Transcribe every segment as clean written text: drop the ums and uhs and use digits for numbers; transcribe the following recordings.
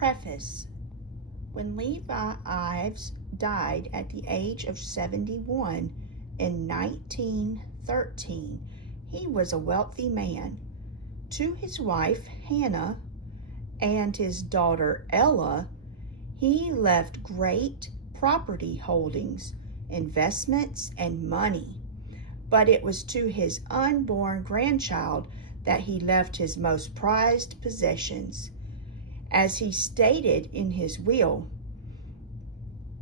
Preface. When Levi Ives died at the age of 71 in 1913, he was a wealthy man. To his wife, Hannah, and his daughter, Ella, he left great property holdings, investments, and money. But it was to his unborn grandchild that he left his most prized possessions. As he stated in his will,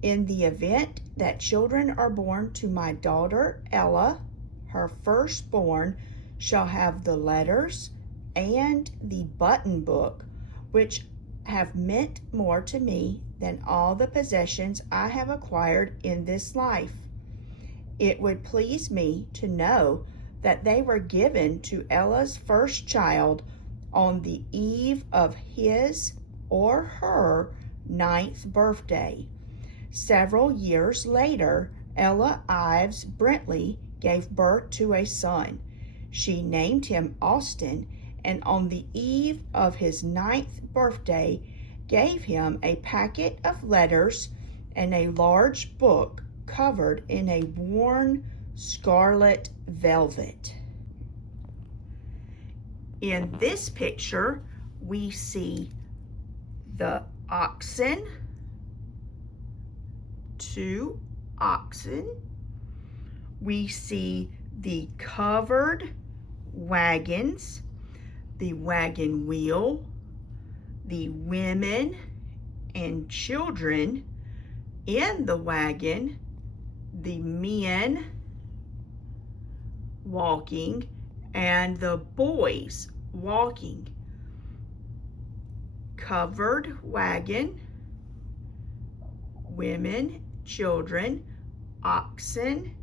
"In the event that children are born to my daughter Ella, her firstborn shall have the letters and the button book, which have meant more to me than all the possessions I have acquired in this life. It would please me to know that they were given to Ella's first child on the eve of his or her 9th birthday. Several years later, Ella Ives Brentley gave birth to a son. She named him Austin, and on the eve of his 9th birthday, gave him a packet of letters and a large book covered in a worn scarlet velvet." In this picture, we see the oxen, 2 oxen. We see the covered wagons, the wagon wheel, the women and children in the wagon, the men walking, and the boys walking. Covered wagon, women, children, oxen.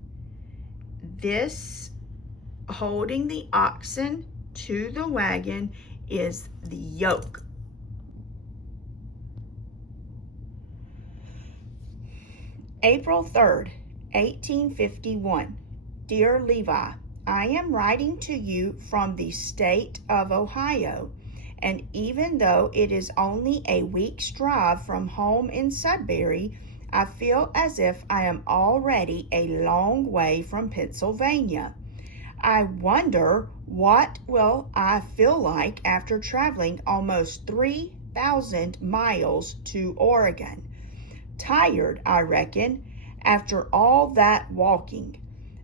This holding the oxen to the wagon is the yoke. April 3rd, 1851. Dear Levi, I am writing to you from the state of Ohio, and even though it is only a week's drive from home in Sudbury, I feel as if I am already a long way from Pennsylvania. I wonder what will I feel like after traveling almost 3,000 miles to Oregon. Tired, I reckon, after all that walking.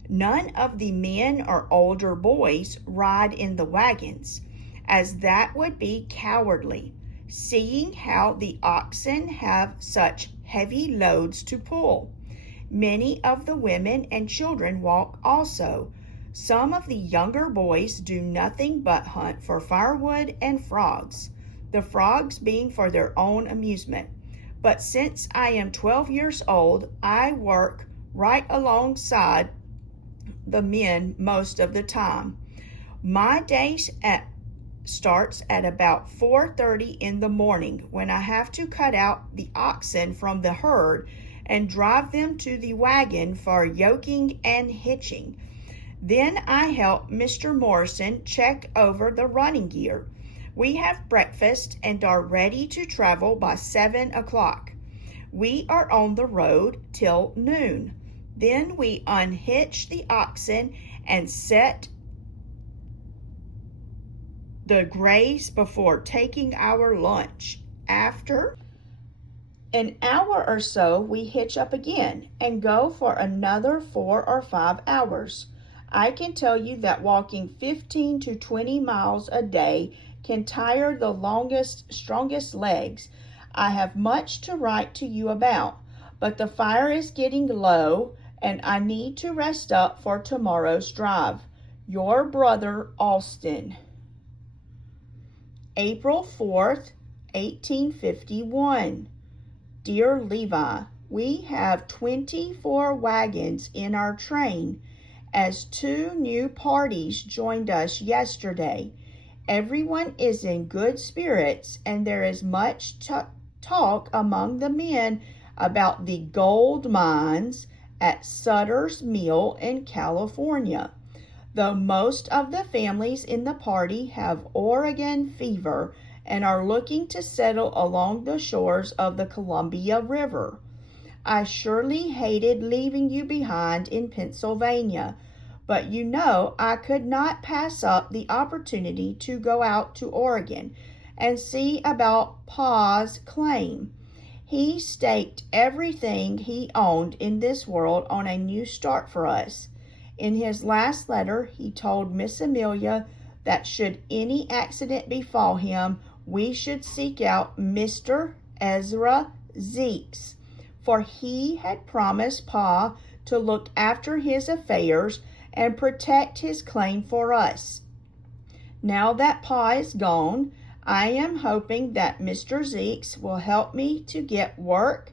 None of the men or older boys ride in the wagons, as that would be cowardly, seeing how the oxen have such heavy loads to pull. Many of the women and children walk also. Some of the younger boys do nothing but hunt for firewood and frogs, the frogs being for their own amusement. But since I am 12 years old, I work right alongside the men most of the time. My day starts at about 4:30 in the morning, when I have to cut out the oxen from the herd and drive them to the wagon for yoking and hitching. Then I help Mr. Morrison check over the running gear. We have breakfast and are ready to travel by 7 o'clock. We are on the road till noon. Then we unhitch the oxen and set the graze before taking our lunch. After an hour or so, we hitch up again and go for another 4 or 5 hours. I can tell you that walking 15 to 20 miles a day can tire the longest, strongest legs. I have much to write to you about, but the fire is getting low and I need to rest up for tomorrow's drive. Your brother, Austin. April 4th, 1851. Dear Levi, we have 24 wagons in our train, as 2 new parties joined us yesterday. Everyone is in good spirits, and there is much talk among the men about the gold mines at Sutter's Mill in California. Though most of the families in the party have Oregon fever and are looking to settle along the shores of the Columbia River. I surely hated leaving you behind in Pennsylvania, but you know I could not pass up the opportunity to go out to Oregon and see about Pa's claim. He staked everything he owned in this world on a new start for us. In his last letter, he told Miss Amelia that should any accident befall him, we should seek out Mr. Ezra Zeeks, for he had promised Pa to look after his affairs and protect his claim for us. Now that Pa is gone, I am hoping that Mr. Zeeks will help me to get work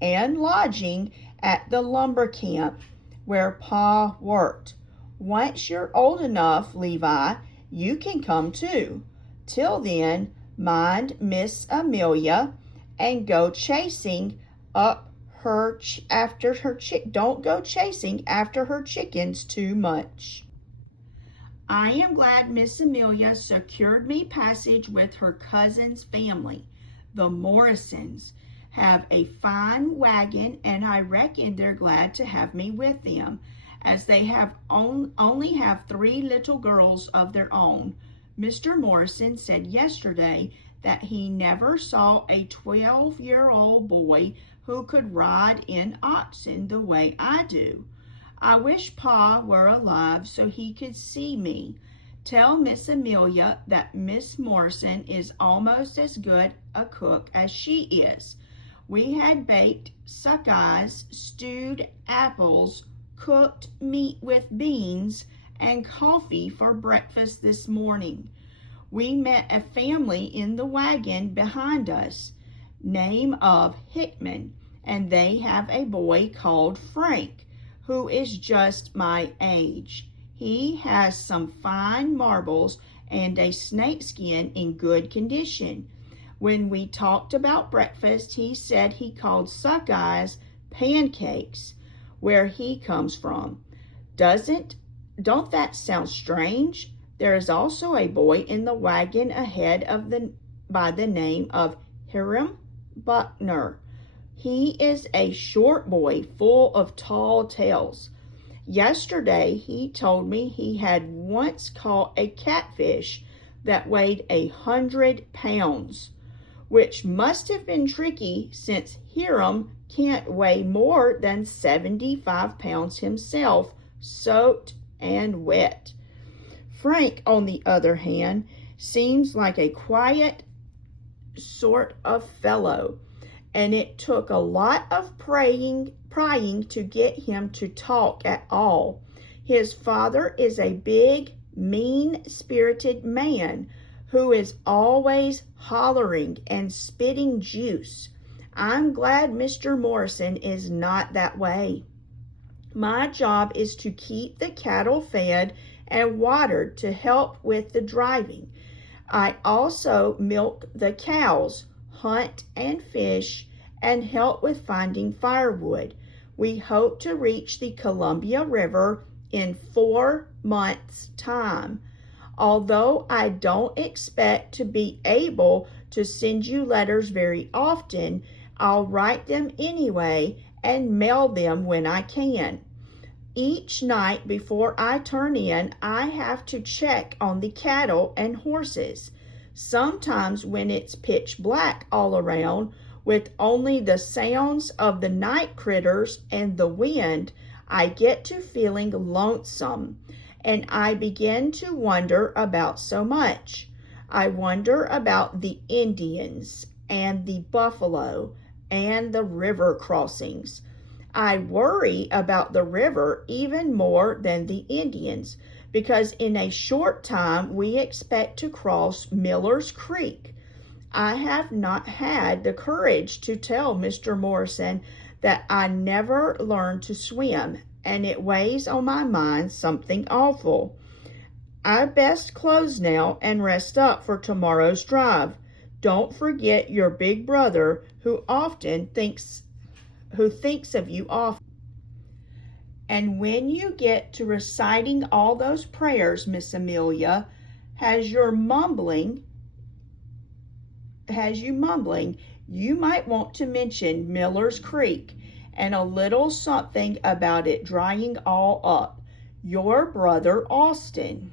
and lodging at the lumber camp where Pa worked. Once you're old enough, Levi, you can come too. Till then, mind Miss Amelia and go chasing up don't go chasing after her chickens too much. I am glad Miss Amelia secured me passage with her cousin's family. The Morrisons have a fine wagon, and I reckon they're glad to have me with them, as they only have 3 little girls of their own. Mr. Morrison said yesterday that he never saw a 12-year-old boy who could ride in oxen the way I do. I wish Pa were alive so he could see me. Tell Miss Amelia that Miss Morrison is almost as good a cook as she is. We had baked suckeyes, stewed apples, cooked meat with beans, and coffee for breakfast this morning. We met a family in the wagon behind us, name of Hickman, and they have a boy called Frank, who is just my age. He has some fine marbles and a snakeskin in good condition. When we talked about breakfast, he said he called suckeyes pancakes, where he comes from. Don't that sound strange? There is also a boy in the wagon ahead by the name of Hiram Buckner. He is a short boy full of tall tales. Yesterday he told me he had once caught a catfish that weighed 100 pounds, which must have been tricky since Hiram can't weigh more than 75 pounds himself, soaked and wet. Frank, on the other hand, seems like a quiet sort of fellow, and it took a lot of prying to get him to talk at all. His father is a big, mean-spirited man who is always hollering and spitting juice. I'm glad Mr. Morrison is not that way. My job is to keep the cattle fed and watered to help with the driving. I also milk the cows, hunt and fish, and help with finding firewood. We hope to reach the Columbia River in 4 months' time. Although I don't expect to be able to send you letters very often, I'll write them anyway and mail them when I can. Each night before I turn in, I have to check on the cattle and horses. Sometimes when it's pitch black all around, with only the sounds of the night critters and the wind, I get to feeling lonesome, and I begin to wonder about so much. I wonder about the Indians and the buffalo and the river crossings. I worry about the river even more than the Indians, because in a short time we expect to cross Miller's Creek. I have not had the courage to tell Mr. Morrison that I never learned to swim, and it weighs on my mind something awful. I best close now and rest up for tomorrow's drive. Don't forget your big brother who thinks of you often. And when you get to reciting all those prayers, Miss Amelia, has your mumbling has you mumbling, you might want to mention Miller's Creek and a little something about it drying all up. Your brother Austin.